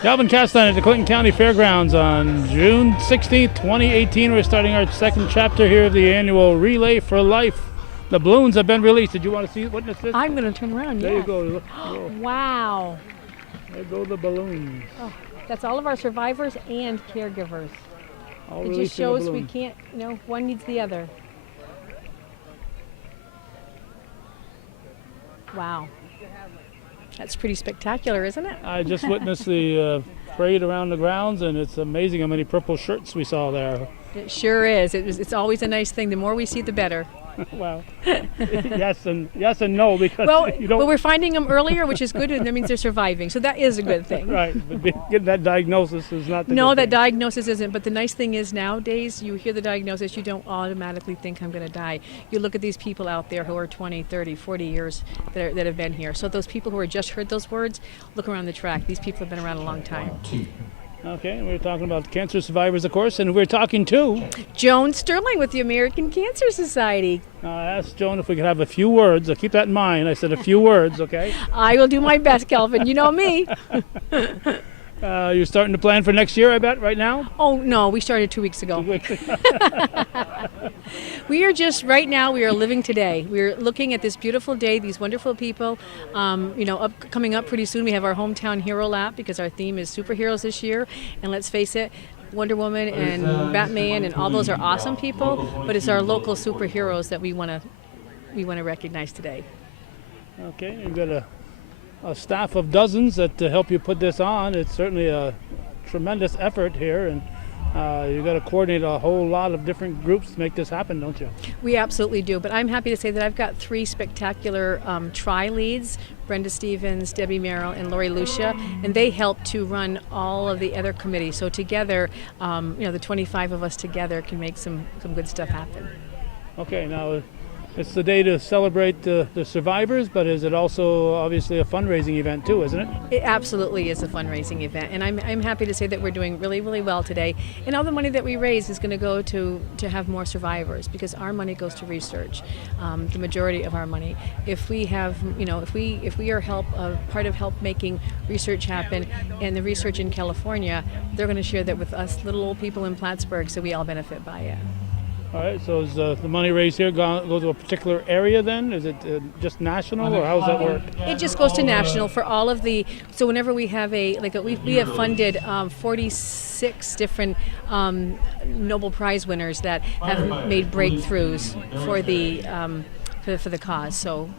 Calvin Castine at the Clinton County Fairgrounds on June 16th, 2018. We're starting our second chapter here of the annual Relay for Life. The balloons have been released. Did you want to see witness this? I'm going to turn around, There yeah. you go. Wow. There go the balloons. Oh, that's all of our survivors and caregivers. All It released just in the shows we balloon. can't, one needs the other. Wow. That's pretty spectacular, isn't it? I just witnessed the parade around the grounds, and it's amazing how many purple shirts we saw there. It sure is. It's always a nice thing. The more we see, the better. Well, yes and no, because Well, you don't. but we're finding them earlier, which is good, and that means they're surviving. So that is a good thing. Right, but getting that diagnosis is not the No, good that thing. diagnosis isn't. But the nice thing is nowadays, you hear the diagnosis, you don't automatically think I'm going to die. You look at these people out there who are 20, 30, 40 years that have been here. So those people who have just heard those words, look around the track. These people have been around a long time. Okay, we're talking about cancer survivors, of course, and we're talking to. Joan Sterling with the American Cancer Society. I asked Joan if we could have a few words. Keep that in mind. I said a few words, okay? I will do my best, Kelvin. You know me. You're starting to plan for next year, I bet, right now? Oh, no, we started 2 weeks ago. We are just, right now, we are living today. We're looking at this beautiful day, these wonderful people. Coming up pretty soon, we have our hometown hero lap because our theme is superheroes this year. And let's face it, Wonder Woman and Batman and all those are awesome people, but it's our local superheroes that we want to recognize today. Okay, you've got a staff of dozens that help you put this on. It's certainly a tremendous effort here, and you've got to coordinate a whole lot of different groups to make this happen, don't you? We absolutely do, but I'm happy to say that I've got 3 spectacular tri-leads, Brenda Stevens, Debbie Merrill, and Lori Lucia, and they help to run all of the other committees. So together, the 25 of us together can make some good stuff happen. Okay, now it's the day to celebrate the survivors, but is it also obviously a fundraising event too, isn't it? It absolutely is a fundraising event, and I'm happy to say that we're doing really, really well today. And all the money that we raise is going to go to have more survivors, because our money goes to research. The majority of our money. If we have, if we are part of help making research happen, and the research in California, they're going to share that with us little old people in Plattsburgh, so we all benefit by it. All right, so is the money raised here go to a particular area then? Is it just national, or how does that work? It just goes to national for all of the, so whenever we have we have funded 46 different Nobel Prize winners that have made breakthroughs for the cause. So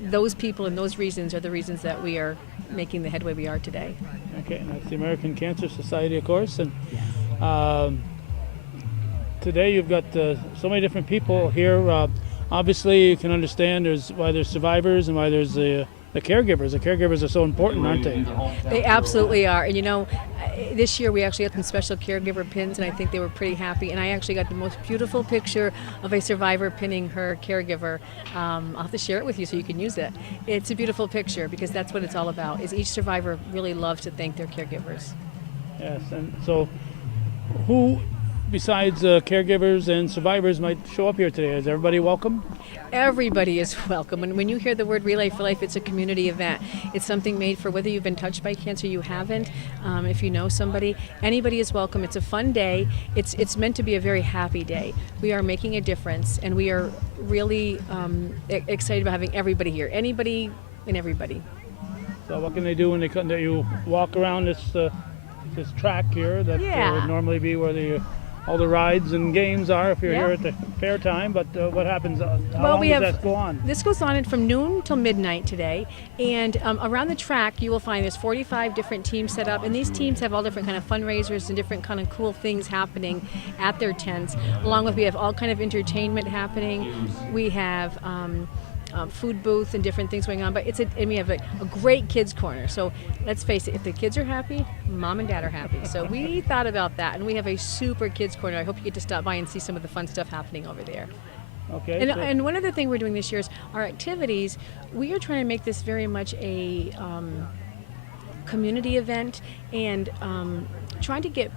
those people and those reasons are the reasons that we are making the headway we are today. Okay, and that's the American Cancer Society, of course, and today you've got so many different people here. Obviously, you can understand why there's survivors and why there's the caregivers. The caregivers are so important, aren't they? They absolutely are. And this year we actually had some special caregiver pins, and I think they were pretty happy. And I actually got the most beautiful picture of a survivor pinning her caregiver. I'll have to share it with you so you can use it. It's a beautiful picture because that's what it's all about, is each survivor really loves to thank their caregivers. Yes, and so who besides caregivers and survivors might show up here today? Is everybody welcome? Everybody is welcome. And when you hear the word Relay for Life, it's a community event. It's something made for whether you've been touched by cancer, you haven't, if you know somebody, anybody is welcome. It's a fun day. It's meant to be a very happy day. We are making a difference, and we are really excited about having everybody here, anybody and everybody. So what can they do when they come? You walk around this track here that would normally be where all the rides and games are if you're here at the fair time, but what happens? How long does that go on? This goes on from noon till midnight today, and around the track you will find there's 45 different teams set up, and these teams have all different kind of fundraisers and different kind of cool things happening at their tents, along with we have all kind of entertainment happening. We have food booth and different things going on, but and we have a great kids corner. So let's face it, if the kids are happy, mom and dad are happy. So we thought about that, and we have a super kids corner. I hope you get to stop by and see some of the fun stuff happening over there. Okay. And one other thing we're doing this year is our activities. We are trying to make this very much a community event, and trying to get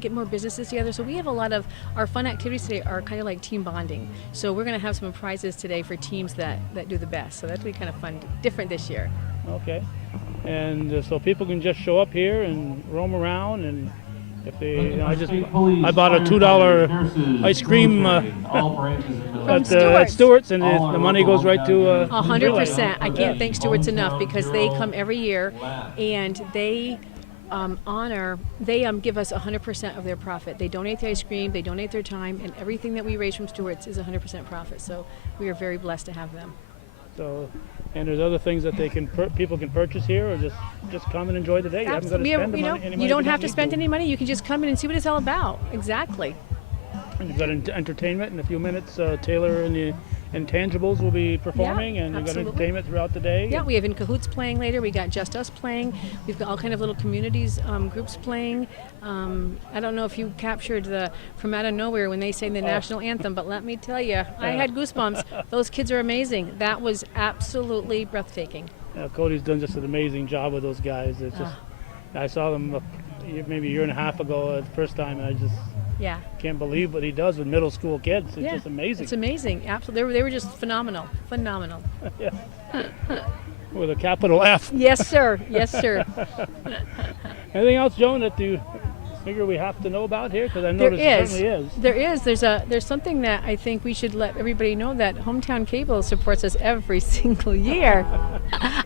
get more businesses together. So we have a lot of our fun activities today are kind of like team bonding. So we're going to have some prizes today for teams that do the best. So that'll be kind of fun, different this year. Okay. and so people can just show up here and roam around. And if they, I bought a $2 ice cream at Stewart's, and the money goes right to 100%. I can't thank Stewart's enough, because they come every year, and they give us 100% of their profit. They donate the ice cream, they donate their time, and everything that we raise from Stewart's is 100% profit. So we are very blessed to have them. So, and there's other things that they can people can purchase here, or just come and enjoy the day. You haven't got to spend any money. You don't have to spend any money. You can just come in and see what it's all about. Exactly. And you've got entertainment in a few minutes. Taylor and the Intangibles will be performing, and you've got entertainment throughout the day. Yeah, we have In Cahoots playing later. We got Just Us playing. We've got all kind of little communities groups playing. I don't know if you captured the From Out of Nowhere when they sang the national anthem, but let me tell you, I had goosebumps. Those kids are amazing. That was absolutely breathtaking. Cody's done just an amazing job with those guys. It's just, I saw them maybe a year and a half ago the first time, and I just can't believe what he does with middle school kids. It's just amazing. It's amazing. Absolutely. They were just phenomenal. Phenomenal. Yeah. With a capital F. Yes, sir. Yes, sir. Anything else, Joan, that you figure we have to know about here? Because I know there certainly is. There is. There's something that I think we should let everybody know, that Hometown Cable supports us every single year.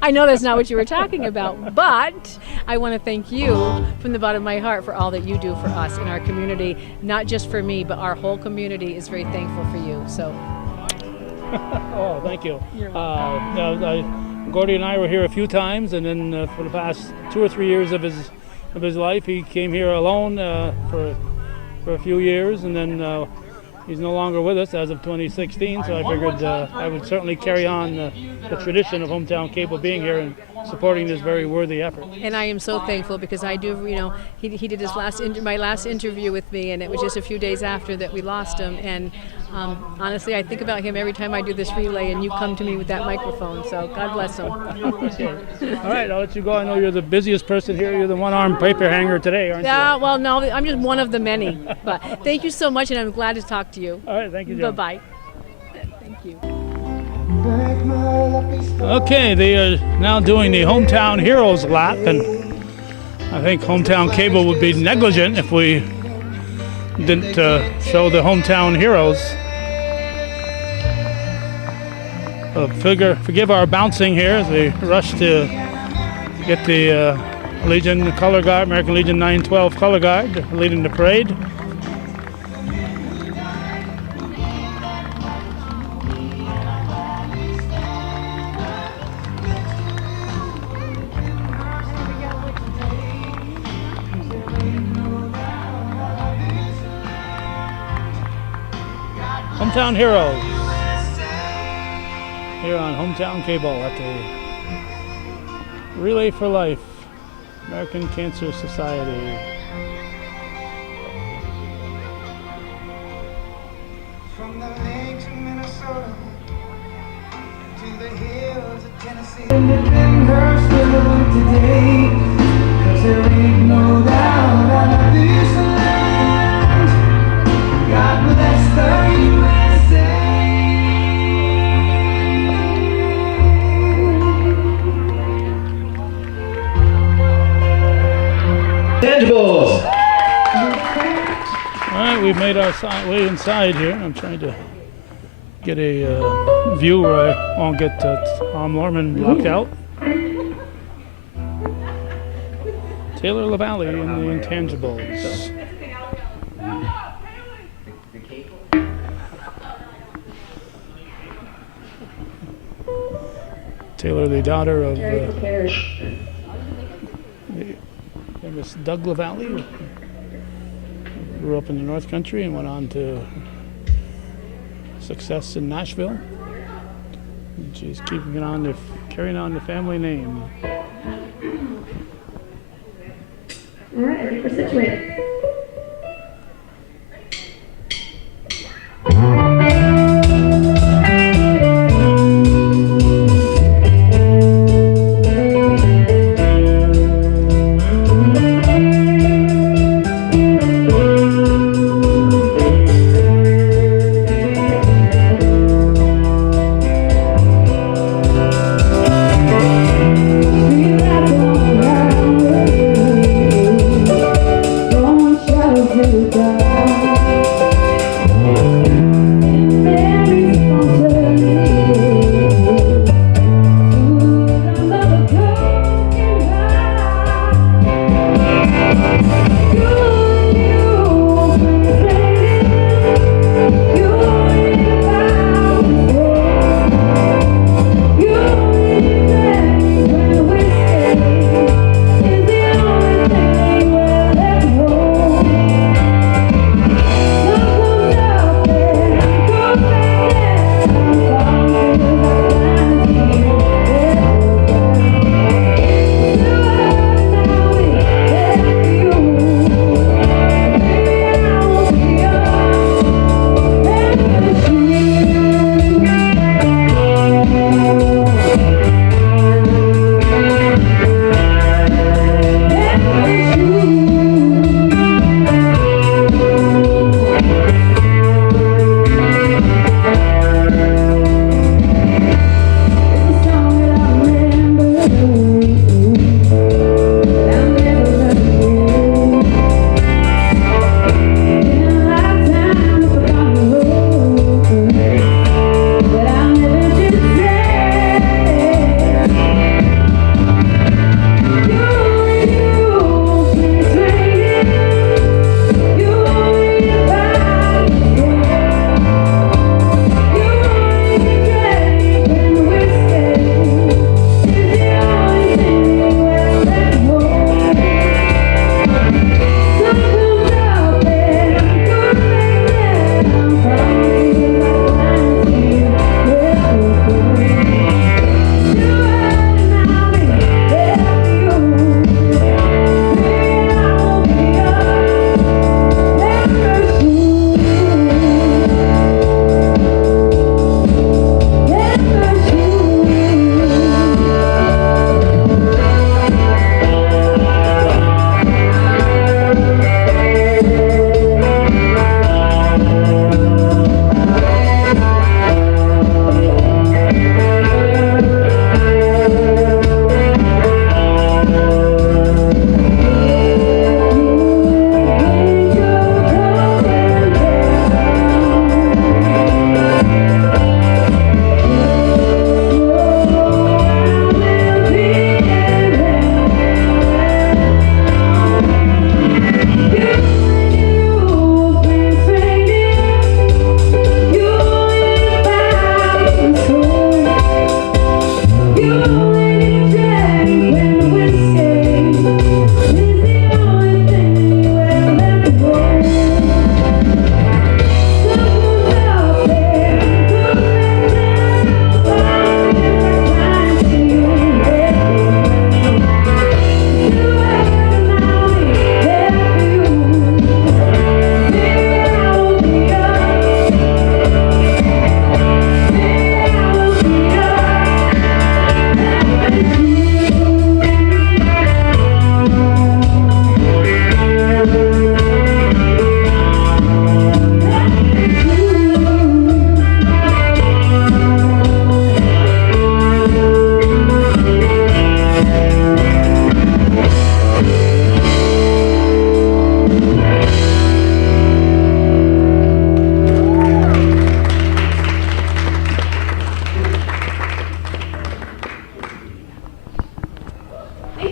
I know that's not what you were talking about, but I want to thank you from the bottom of my heart for all that you do for us in our community. Not just for me, but our whole community is very thankful for you. So. Oh, thank you. You're welcome. Gordy and I were here a few times, and then for the past 2 or 3 years of his life, he came here alone for a few years, and then he's no longer with us as of 2016. So I figured I would certainly carry on the tradition of Hometown Cable being here and supporting this very worthy effort. And I am so thankful, because I do, he did his my last interview with me, and it was just a few days after that we lost him. And honestly, I think about him every time I do this relay, and you come to me with that microphone. So God bless him. All right, I'll let you go. I know you're the busiest person here. You're the one-armed paper hanger today, aren't you? Yeah, well, no, I'm just one of the many. But thank you so much, and I'm glad to talk to you. All right, thank you, Joan. Bye-bye. Thank you. Okay, they are now doing the Hometown Heroes lap, and I think Hometown Cable would be negligent if we didn't show the Hometown Heroes. Forgive our bouncing here as we rush to get the Legion Color Guard, American Legion 912 Color Guard leading the parade. Hometown Heroes here on Hometown Cable at the Relay for Life, American Cancer Society. From the lakes of Minnesota to the hills of Tennessee, in her still today, 'cause there ain't no doubt about this land. God bless the USA. Intangibles. All right, we've made our way inside here. I'm trying to get a view where I won't get Tom Lorman blocked out. Taylor LaValle in the Intangibles. Taylor, the daughter of Miss Doug LaValle, grew up in the North Country and went on to success in Nashville. And she's carrying on the family name. All right, ready for situated.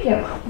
Thank you.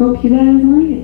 Hope you guys like it.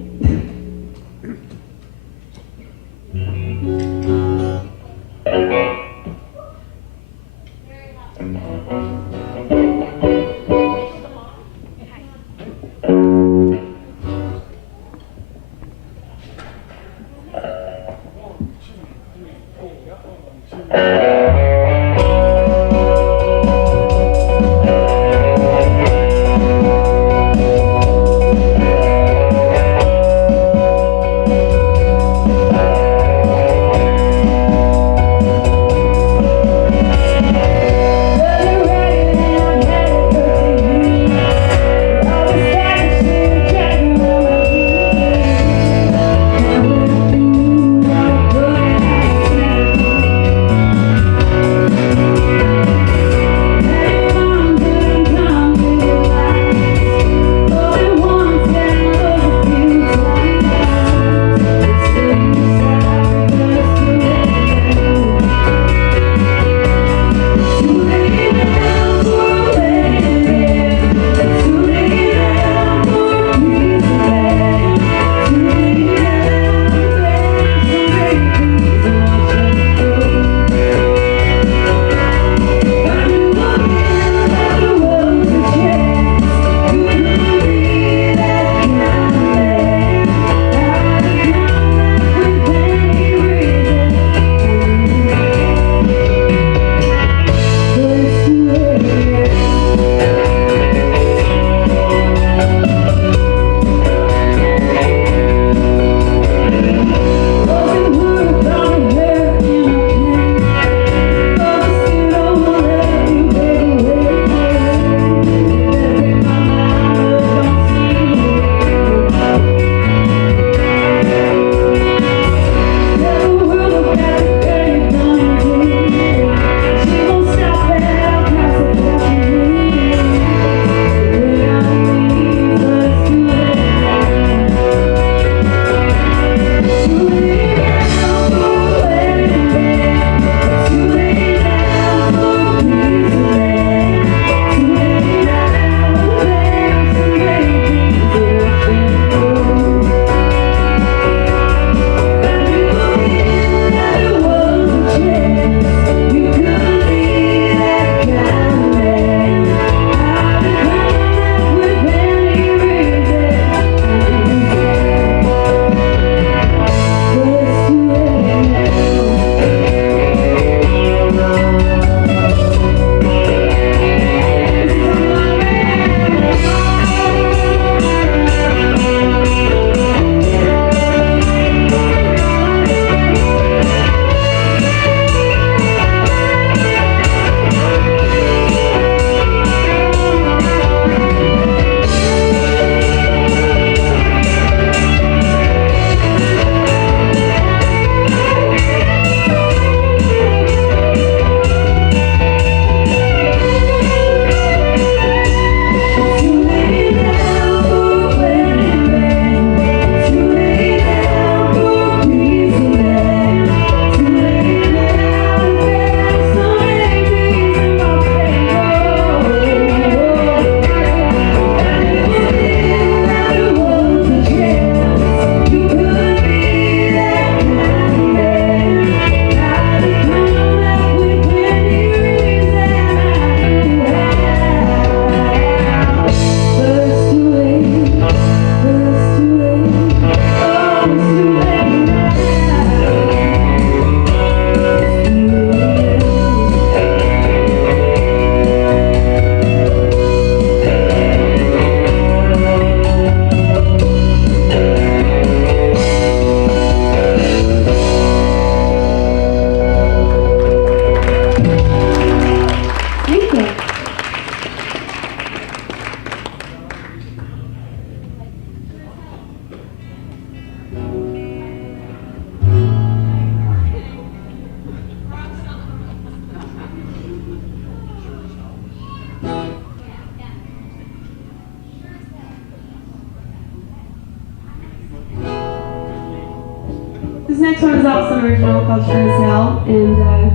This next one is also an original called Sure as Hell, and I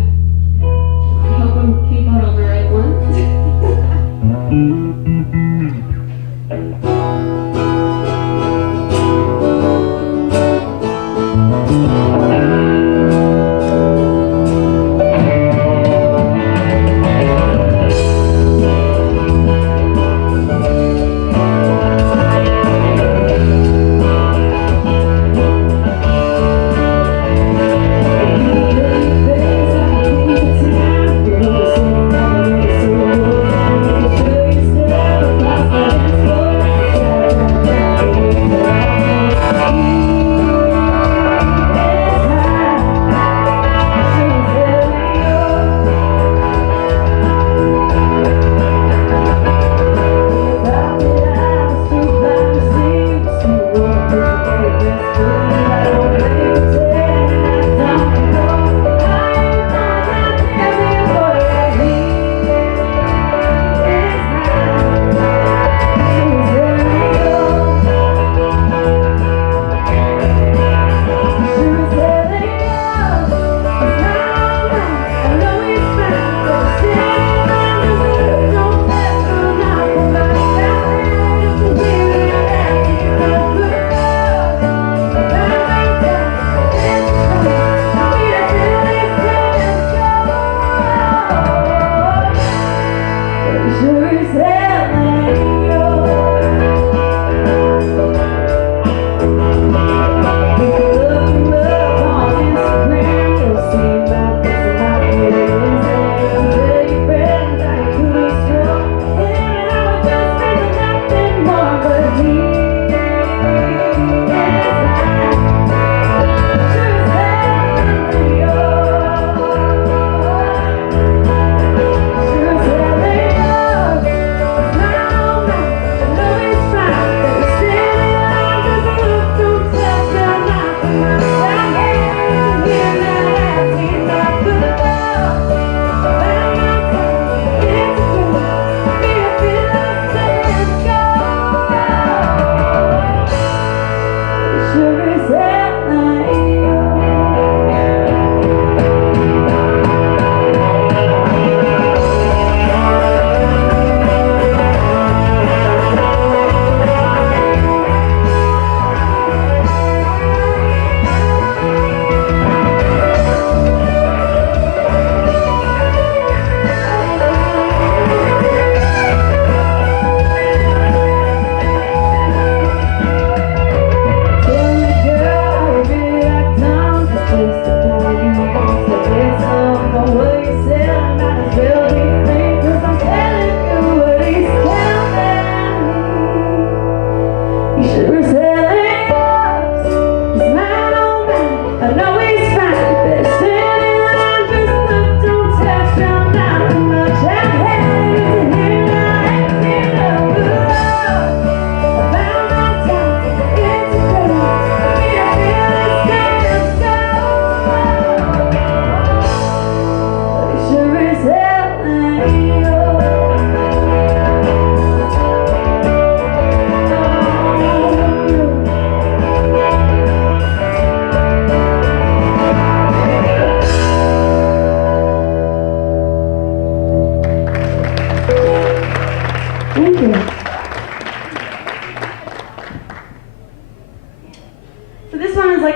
hope I'm keep on all the right ones.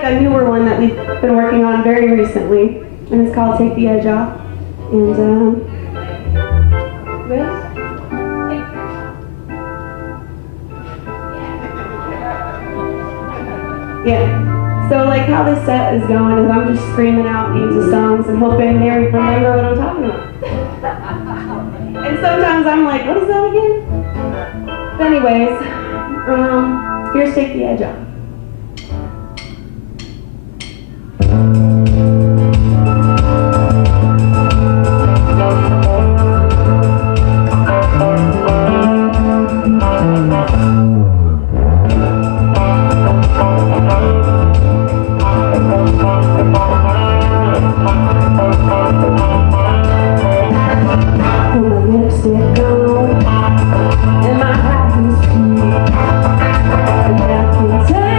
a newer one that we've been working on very recently, and it's called Take the Edge Off. And yeah. So like how this set is going is I'm just screaming out names of songs and hoping Mary remember what I'm talking about. And sometimes I'm like, what is that again? But anyways, here's Take the Edge Off. And my eyes is cute, and I can tell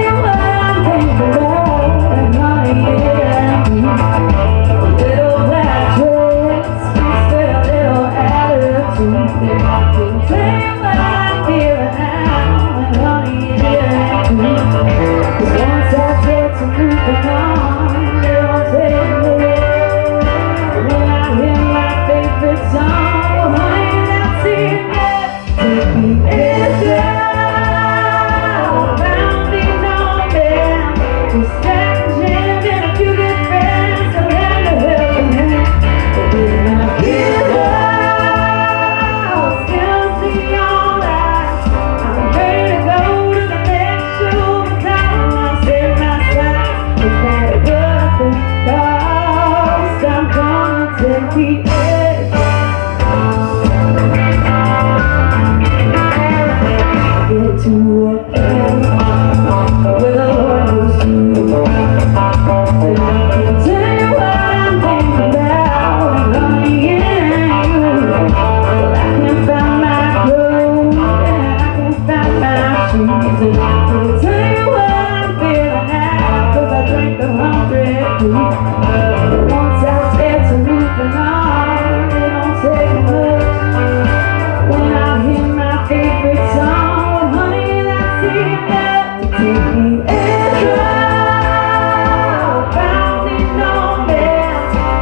With the Lord was true. And I can tell you what I'm thinking about, honey, and you. Well, I can't find my clothes, and I can't find my shoes. And I can tell you what I'm feeling now, 'cause I drank the 100 proof. But once I get to moving on, it don't take much. When I hear my favorite song, honey, that's enough to take me extra. Found in no man,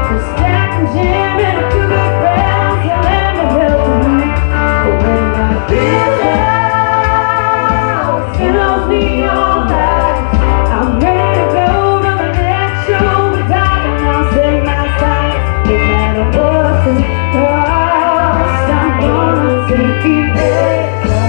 just stacking jam and a few good friends to lend a help to me. But when I feel lost, it knows me all night. I'm ready to go to the next show, but darling, I'll save my sight. No matter what the cost, I'm gonna take it extra.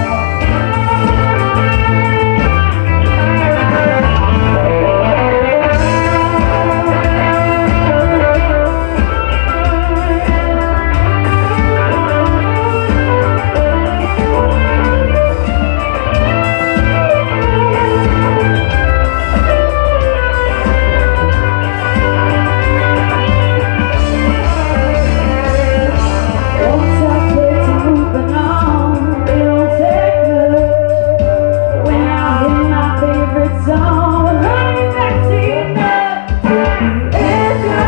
Once I get to moving on, it don't take much. When I hear my favorite song, honey, that's enough to be extra.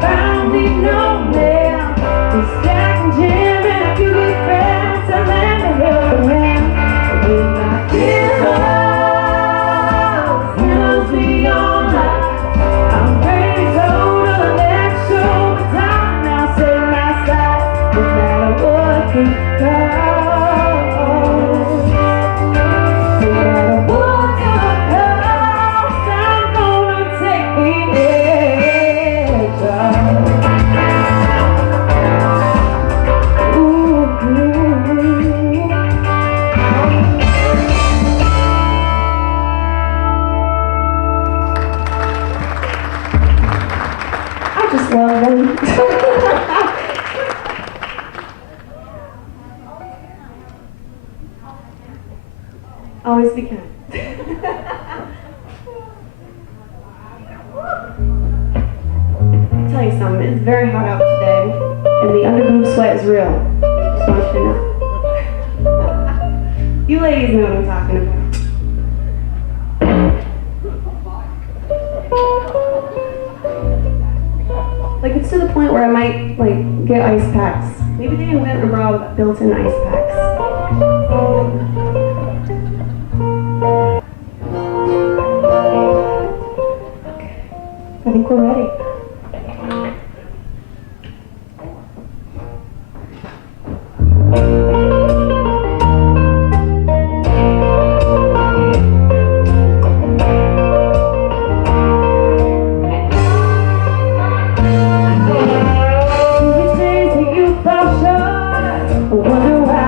Found me no man, just stacking jam and a few good friends to lend a helping hand. When I feel lost, it knows me all night. I'm ready to go to the next show, but darling, I'll save my sight. No matter what the cost, no matter what the cost, I'm gonna take the extra. Ooh. I just love them. Always be kind. Tell you something, it's very hot out today, and the underboob sweat is real. Just want you to know. You ladies know what I'm talking about. Like, it's to the point where I might, like, get ice packs. Maybe they invent a bra with built-in ice packs. I think we're ready. These days that you fall short, I wonder why.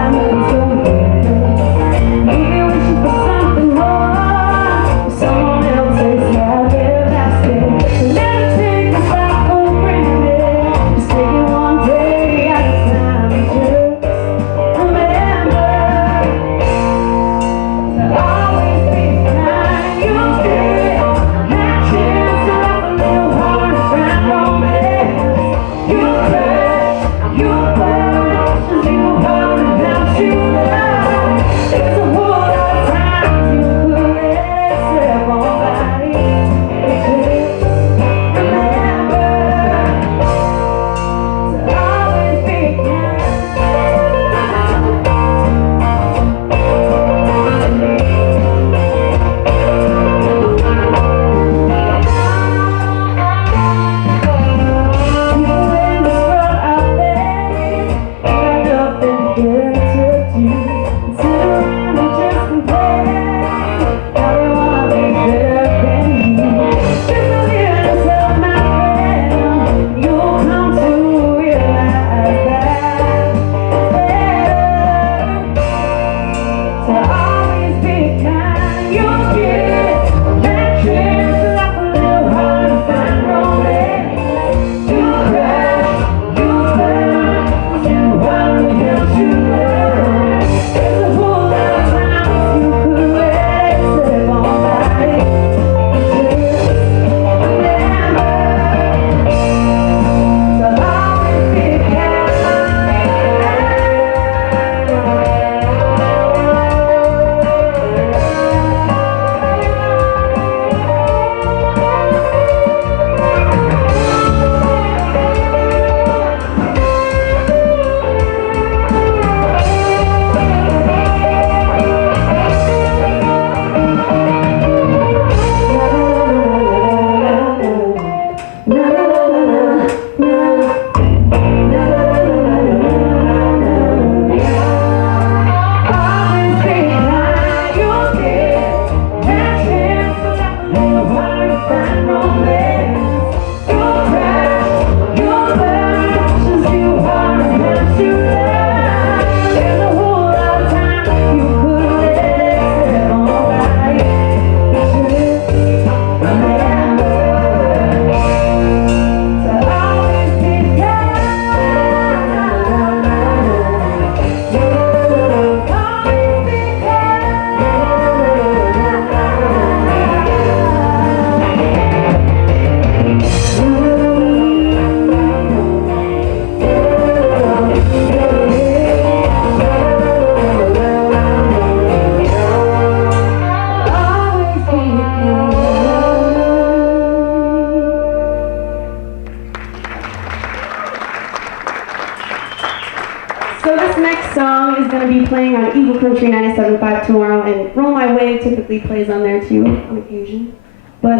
Country 97.5 tomorrow, and Roll My Way typically plays on there too on occasion. But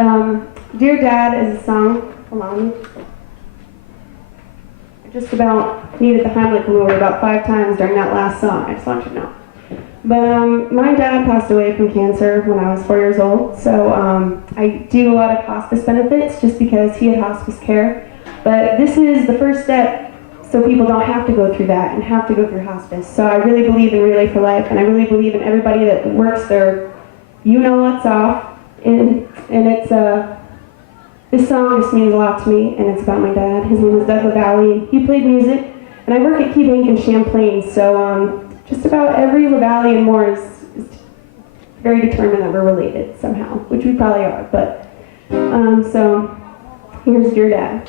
Dear Dad is a song, hold on, I just about needed the Heimlich maneuver about 5 times during that last song, I just want you to know. But my dad passed away from cancer when I was 4 years old, so I do a lot of hospice benefits just because he had hospice care. But this is the first step so people don't have to go through that and have to go through hospice. So I really believe in Relay for Life, and I really believe in everybody that works there. You know what's off, and it's this song just means a lot to me, and it's about my dad. His name is Doug LaValle. He played music, and I work at Key Bank in Champlain, so just about every LaValle and more is very determined that we're related somehow, which we probably are, but so here's Dear Dad.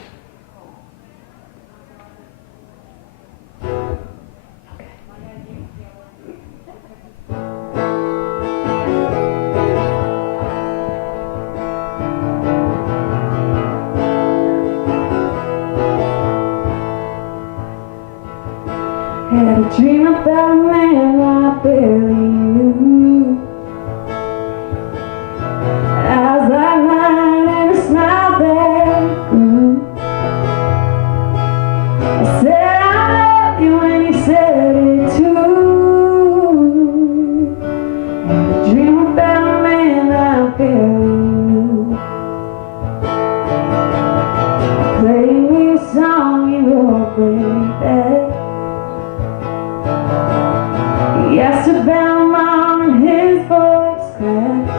Had a dream about a man I barely knew. Eyes like mine and a smile that grew. I said I love you and he said it too. Had a dream about a man I barely knew. Played me a song he wrote way back. He asked about Mom and his voice cracked.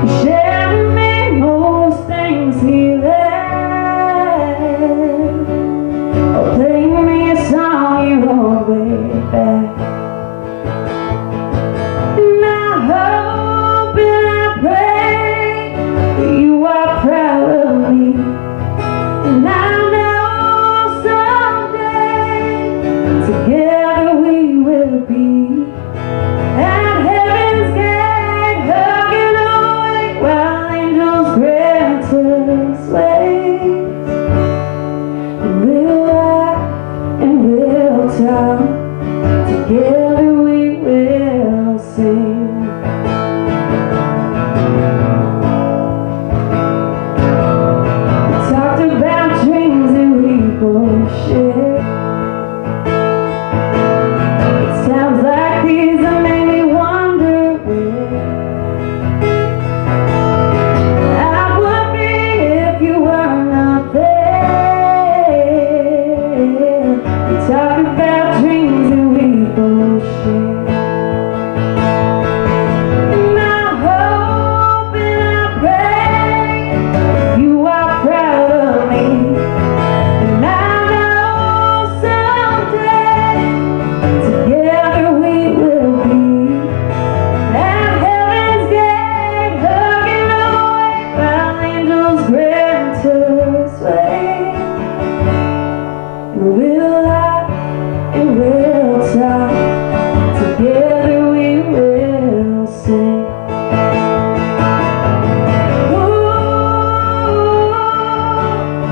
He shared with me most things he left. Oh, playing me a song he wrote way back. And I hope and I pray that you are proud of me. And I know someday together we will be at heaven's gate, hugging away while angels grant us ways. And we'll laugh and we'll talk, together we will sing. We talked about dreams that we both share. Sounds like these that made me wonder where I would be if you were not there. We talk about dreams that we both share. And I hope and I pray you are proud of me. And I know someday together we will be at heaven's gate, hugging away while angels grant us way. And we'll laugh and we'll talk, together we will sing. Ooh,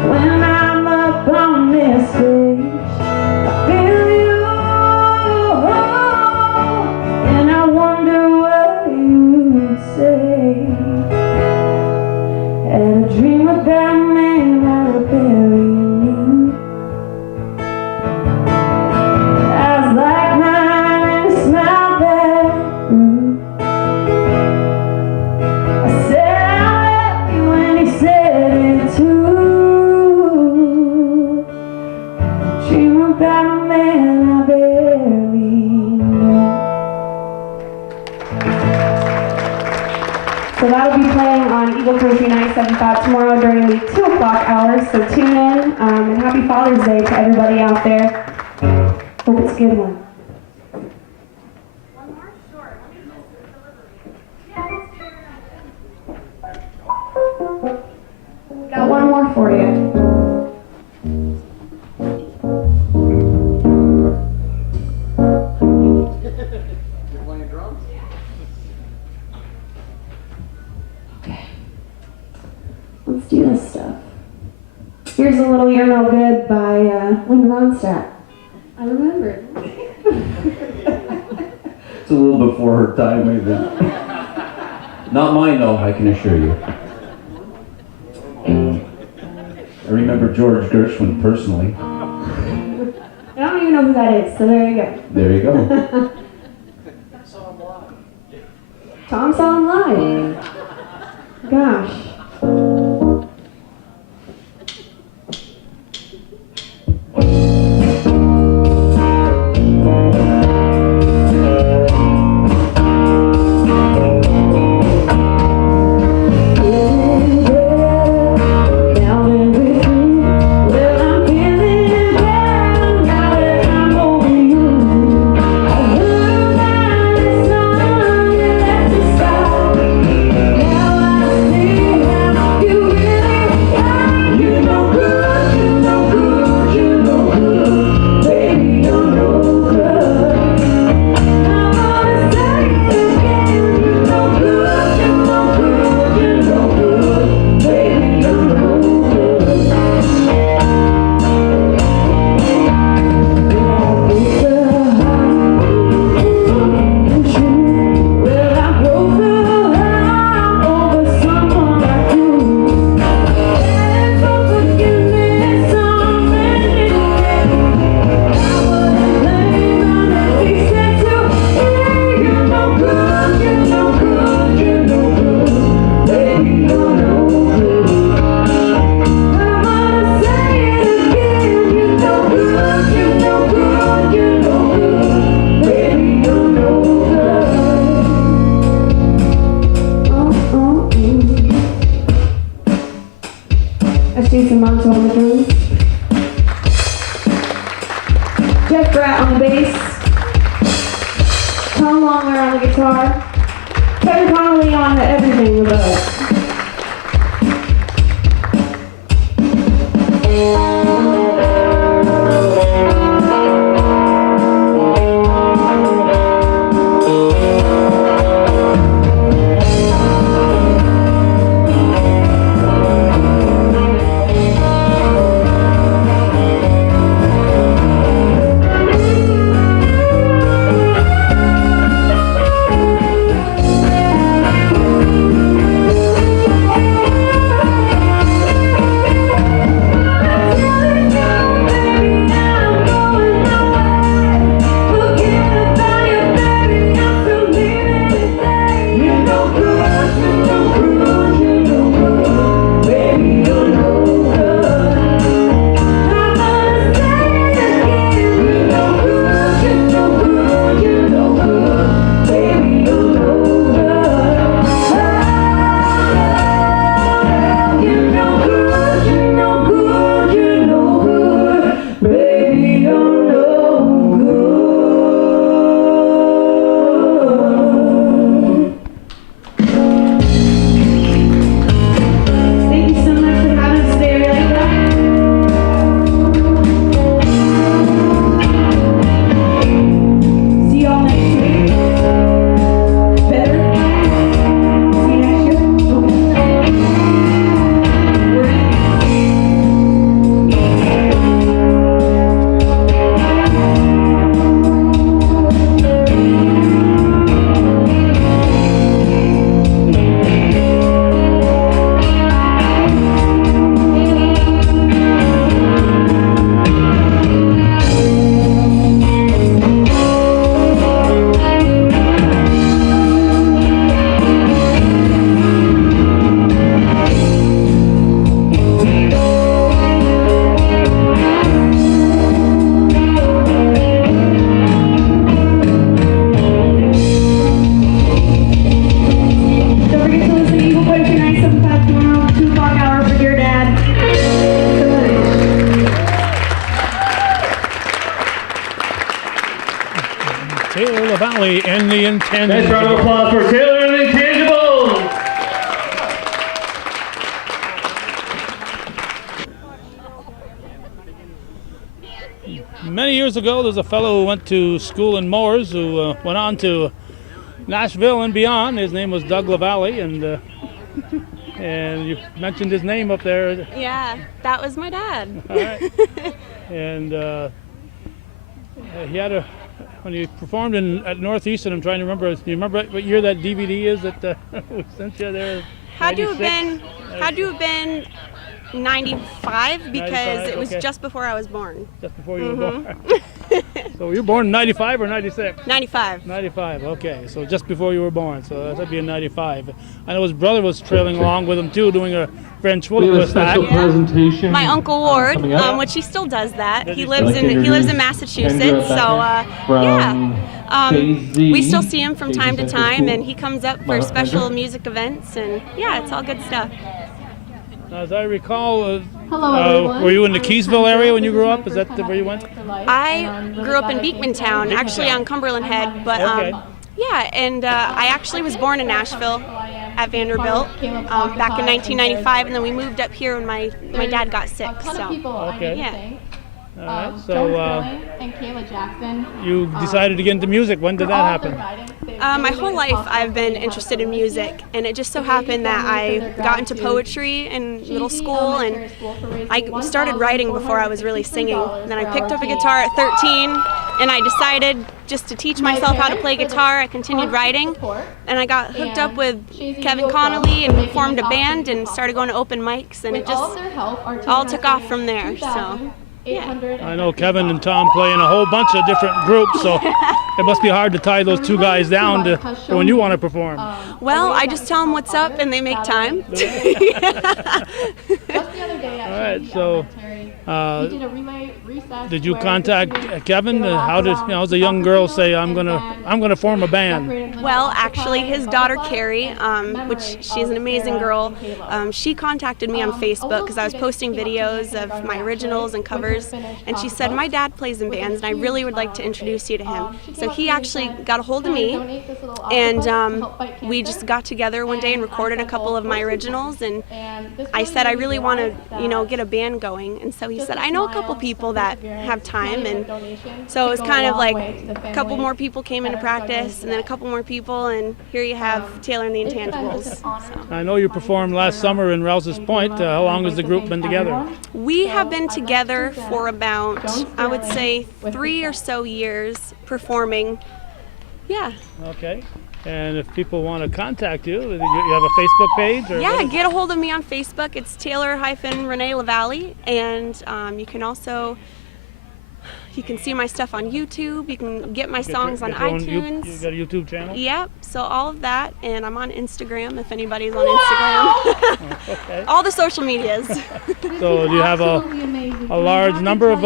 when I'm up on this stage, I feel you, and I wonder what you'd say. Had a dream about a man I barely knew. Eyes like mine and a smile that grew. I said I love you and he said it too. Dream about a man I barely knew. So that'll be playing on Eagle Country 97.5 tomorrow during the 2 o'clock hour, so tune in, and happy Father's Day to everybody out there. Hope it's a good one. Got one more for you. You're playing drums? Okay. Let's do this stuff. Here's a little You're No Good by Linda Ronstadt. I remembered. a little before her time, I think. Not mine, though, I can assure you. I remember George Gershwin personally. I don't even know who that is, so there you go. There you go. Tom saw him live. Gosh. And the Intangibles. Nice round of applause for Taylor and the Intangibles. Many years ago, there's a fellow who went to school in Moores who went on to Nashville and beyond. His name was Doug LaValle, and you mentioned his name up there. Yeah, that was my dad. All right. And he had when you performed at Northeastern, I'm trying to remember. Do you remember what year that DVD is that we sent you there? Had to have been 95 because 95, it was okay. just before I was born. Just before you were born. So you were born in 95 or 96? 95. 95, okay. So just before you were born. So that'd be in 95. I know his brother was trailing along with him too, doing a ventriloquist act. presentation. My Uncle Ward, coming up. which he still does that. Does He he lives still? in Massachusetts. So we still see him from time to time, and he comes up for special music events, and yeah, it's all good stuff. As I recall, Hello, everyone. were you in the Keysville area when you grew up? Is that where you went? I grew up in Beekmantown, actually on Cumberland Head, but Okay. yeah, and I actually was born in Nashville at Vanderbilt back in 1995, and then we moved up here when my dad got sick. So Okay. yeah. All right. Jones So Sterling and Kayla Jackson. you decided to get into music. When did that happen? My whole life I've been interested in music, and it just so happened that I got into poetry in middle school, and I started writing before I was really singing. Then I picked up a guitar at 13, and I decided just to teach myself how to play guitar. I continued writing, and I got hooked up with Kevin Connolly and formed a band and started going to open mics, and it just all took off from there. So. Yeah. I know Kevin and Tom play in a whole bunch of different groups, so it must be hard to tie those two guys down to for when you want to perform. Well, I just tell them what's up, and they make time. All right, so did you contact Kevin? How does a young girl say I'm gonna form a band? Well, actually, his daughter Carrie, which she's an amazing girl, she contacted me on Facebook because I was posting videos of my originals and covers, and she said, my dad plays in bands, and I really would like to introduce you to him. So he actually got a hold of me, and we just got together one day and recorded a couple of my originals, and I said, I really want to, get a band going, and so he said, I know a couple people that have time, and so it was kind of like a couple more people came into practice, and then a couple more people, and here you have Taylor and the Intangibles. So. I know you performed last summer in Rouse's Point. How long has the group been together? We have been together for about, I would say, 3 or so years performing. Yeah. Okay. And if people want to contact you, you have a Facebook page? Or yeah, get a hold of me on Facebook. It's Taylor-Renee LaValle, and you can also see my stuff on YouTube. You can get my songs on iTunes. You got a YouTube channel? Yep. So all of that, and I'm on Instagram if anybody's on Instagram. Okay. All the social medias. So do you have a large number of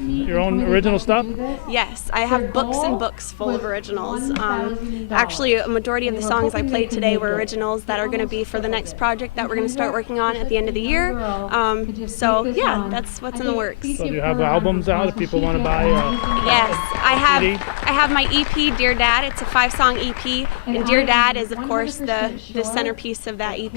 your own original stuff? Yes, I have books and books full of originals. Actually, a majority of the songs I played today were originals that are going to be for the next project that we're going to start working on at the end of the year. So yeah, that's what's in the works. So do you have albums out if people want to buy? Yes, I have my EP, Dear Dad. It's a 5-song EP, and Dear Dad is of course the centerpiece of that EP.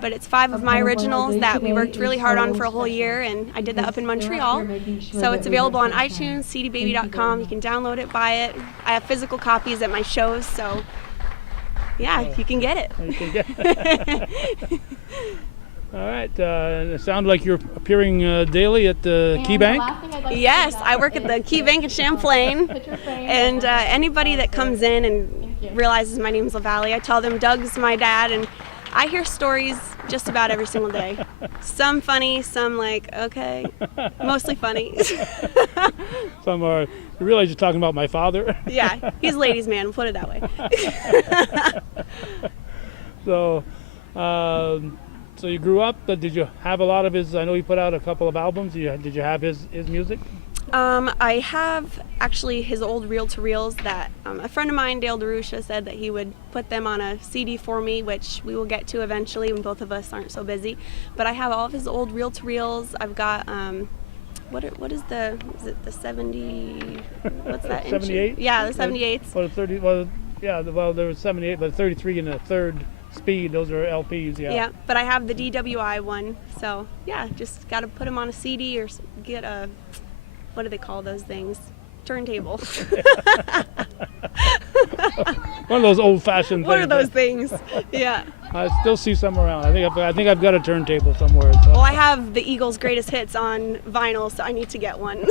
But it's 5 of my originals that we worked really hard on for a whole year, and I did that up in Montreal. So it's available on iTunes, cdbaby.com. You can download it, buy it. I have physical copies at my shows, so yeah, you can get it. You can get it. All right. It sounds like you're appearing daily at the Key Bank. Yes, I work at the Key Bank in Champlain, and anybody that comes in and realizes my name's LaValle, I tell them Doug's my dad, and I hear stories just about every single day. Some funny, some like, okay, mostly funny. Some are, you realize you're talking about my father? Yeah, he's a ladies' man, we'll put it that way. So you grew up, did you have a lot of his, I know he put out a couple of albums, did you have his music? I have actually his old reel-to-reels that a friend of mine, Dale DeRusha, said that he would put them on a CD for me, which we will get to eventually when both of us aren't so busy. But I have all of his old reel-to-reels. I've got, what is the 70, what's that? 78? Yeah, the 78s. Well, 30, well, there was 78, but 33 in the third speed, those are LPs, yeah. Yeah, but I have the DWI one, so yeah, just got to put them on a CD or get a, what do they call those things? Turntable. One of those old-fashioned things. What are those things? Yeah. I still see some around. I think I've got a turntable somewhere. So. Well, I have the Eagles' greatest hits on vinyl, so I need to get one.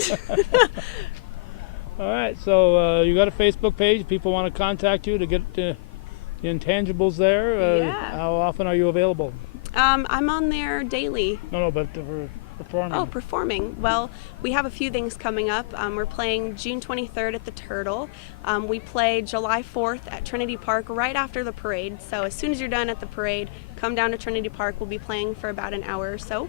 All right, so you got a Facebook page. People want to contact you to get the intangibles there. Yeah. How often are you available? I'm on there daily. No, but for performing. Oh, performing. Well, we have a few things coming up. We're playing June 23rd at the Turtle. We play July 4th at Trinity Park right after the parade. So as soon as you're done at the parade, come down to Trinity Park. We'll be playing for about an hour or so.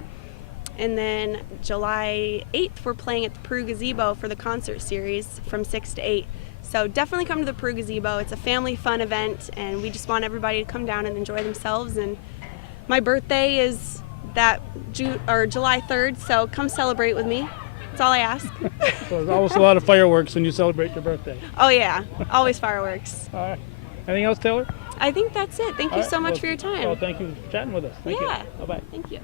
And then July 8th, we're playing at the Peru Gazebo for the concert series from 6 to 8. So definitely come to the Peru Gazebo. It's a family fun event, and we just want everybody to come down and enjoy themselves. And my birthday is July 3rd, so come celebrate with me. That's all I ask. So there's always a lot of fireworks when you celebrate your birthday. Oh yeah, always fireworks. All right. Anything else, Taylor? I think that's it. Thank you so much for your time. Well, thank you for chatting with us. Thank you. Bye-bye. Thank you.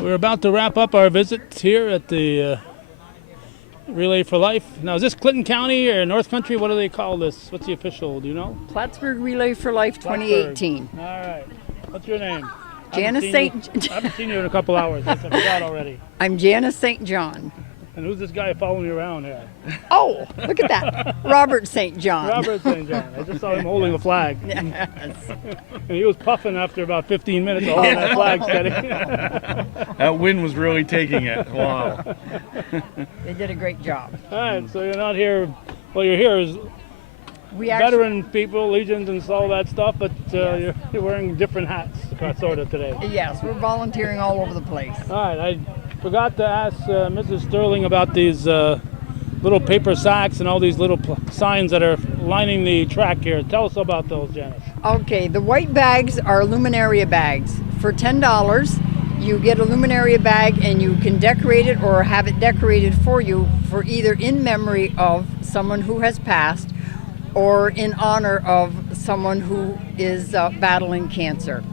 We're about to wrap up our visit here at the Relay for Life. Now, is this Clinton County or North Country? What do they call this? What's the official? Do you know? Plattsburgh Relay for Life 2018. All right. What's your name? Janice St. I haven't seen you in a couple hours. I forgot already. I'm Janice St. John. And who's this guy following you around here? Oh, look at that. Robert St. John. Robert St. John. I just saw him holding a flag. Yes. And he was puffing after about 15 minutes holding that flag steady. That wind was really taking it. Wow. They did a great job. All right, so you're not here. Well, you're here as veteran people, legions and all that stuff, but yes. you're wearing different hats, sort of, today. Yes, we're volunteering all over the place. All right, I forgot to ask Mrs. Sterling about these little paper sacks and all these little signs that are lining the track here. Tell us about those, Janice. Okay, the white bags are Luminaria bags. For $10, you get a Luminaria bag and you can decorate it or have it decorated for you for either in memory of someone who has passed or in honor of someone who is battling cancer.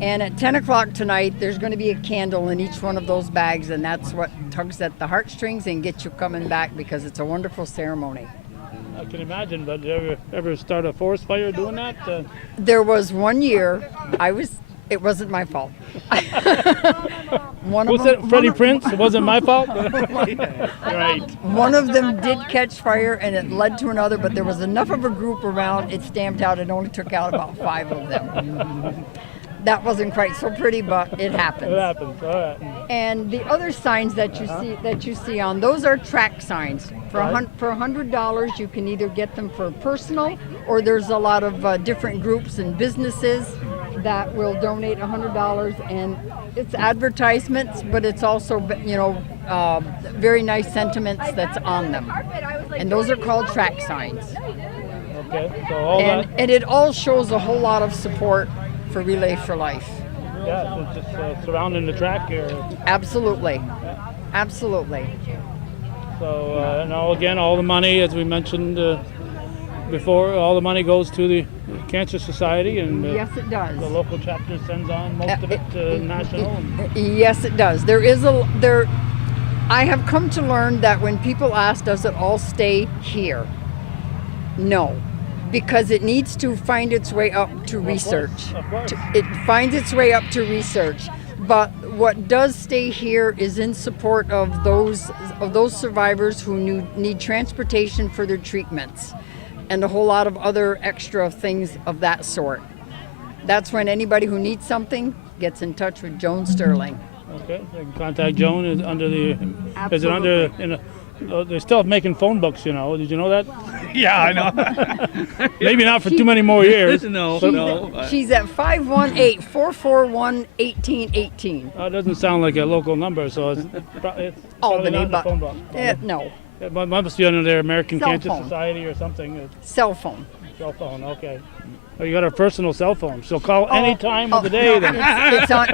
And at 10 o'clock tonight, there's going to be a candle in each one of those bags, and that's what tugs at the heartstrings and gets you coming back, because it's a wonderful ceremony. I can imagine, but did you ever start a forest fire doing that? There was one year, it wasn't my fault. Freddie Prinze? It wasn't my fault? Right. One of them did catch fire, and it led to another, but there was enough of a group around, it stamped out, it only took out about 5 of them. That wasn't quite so pretty, but it happens. It happens, all right. And the other signs that you see on, those are track signs. For $100, you can either get them for personal, or there's a lot of different groups and businesses that will donate $100, and it's advertisements, but it's also, very nice sentiments that's on them. And those are called track signs. Okay, so all that. And it all shows a whole lot of support for Relay for Life. Yeah, so just surrounding the track here. Absolutely. Absolutely. So now again, all the money, as we mentioned before, all the money goes to the Cancer Society, and yes, it does. The local chapter sends on most of it to national. Yes, it does. I have come to learn that when people ask, does it all stay here? No. Because it needs to find its way up to research. Of course. It finds its way up to research. But what does stay here is in support of those survivors who need transportation for their treatments, and a whole lot of other extra things of that sort. That's when anybody who needs something gets in touch with Joan Sterling. Okay, they can contact Joan. Is under the. Absolutely. Is it under? They're still making phone books, Did you know that? Yeah, I know. Maybe not for too many more years. No. She's at 518-441-1818. That doesn't sound like a local number, so it's probably not the phone book. No. It must be under their American Cell Cancer phone. Society or something. Cell phone. Cell phone, okay. Oh, you got her personal cell phone. She'll call any time of the day. Then.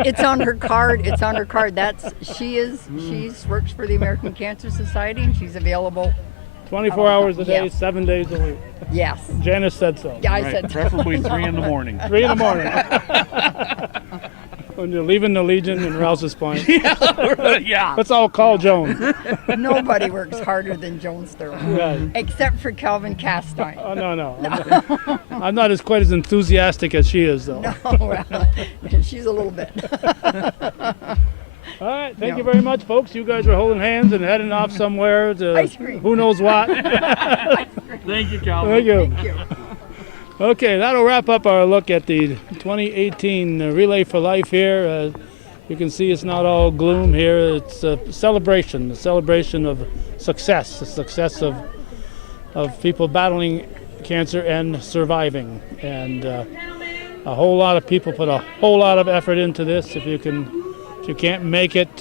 It's on her card. It's on her card. She works for the American Cancer Society, and she's available 24 hours a day, yes. 7 days a week. Yes. Janice said so. Yeah, I said so. Preferably 3 in the morning. 3 in the morning. When you're leaving the Legion in Rouse's Point. Yeah. Let's all call Joan. Nobody works harder than Joan Sterling. Right. Except for Calvin Castine. Oh, no. I'm not as quite as enthusiastic as she is, though. No, well, she's a little bit. All right, thank you very much, folks. You guys are holding hands and heading off somewhere to who knows what. Thank you, Calvin. Thank you. Thank you. Okay, that'll wrap up our look at the 2018 Relay for Life here. You can see it's not all gloom here. It's a celebration of success, the success of people battling cancer and surviving. And a whole lot of people put a whole lot of effort into this. If you can't make it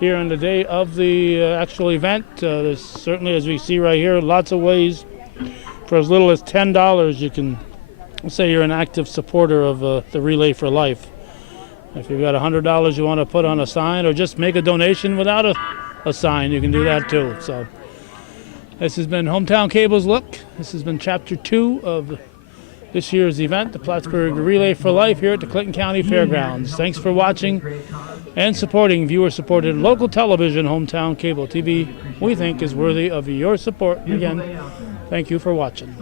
here on the day of the actual event, there's certainly, as we see right here, lots of ways. For as little as $10, you can say you're an active supporter of the Relay for Life. If you've got $100 you want to put on a sign, or just make a donation without a sign, you can do that too. So this has been Hometown Cable's Look. This has been Chapter 2 of this year's event, the Plattsburgh Relay for Life here at the Clinton County Fairgrounds. Thanks for watching and supporting viewer-supported local television. Hometown Cable TV, we think, is worthy of your support. Again, thank you for watching.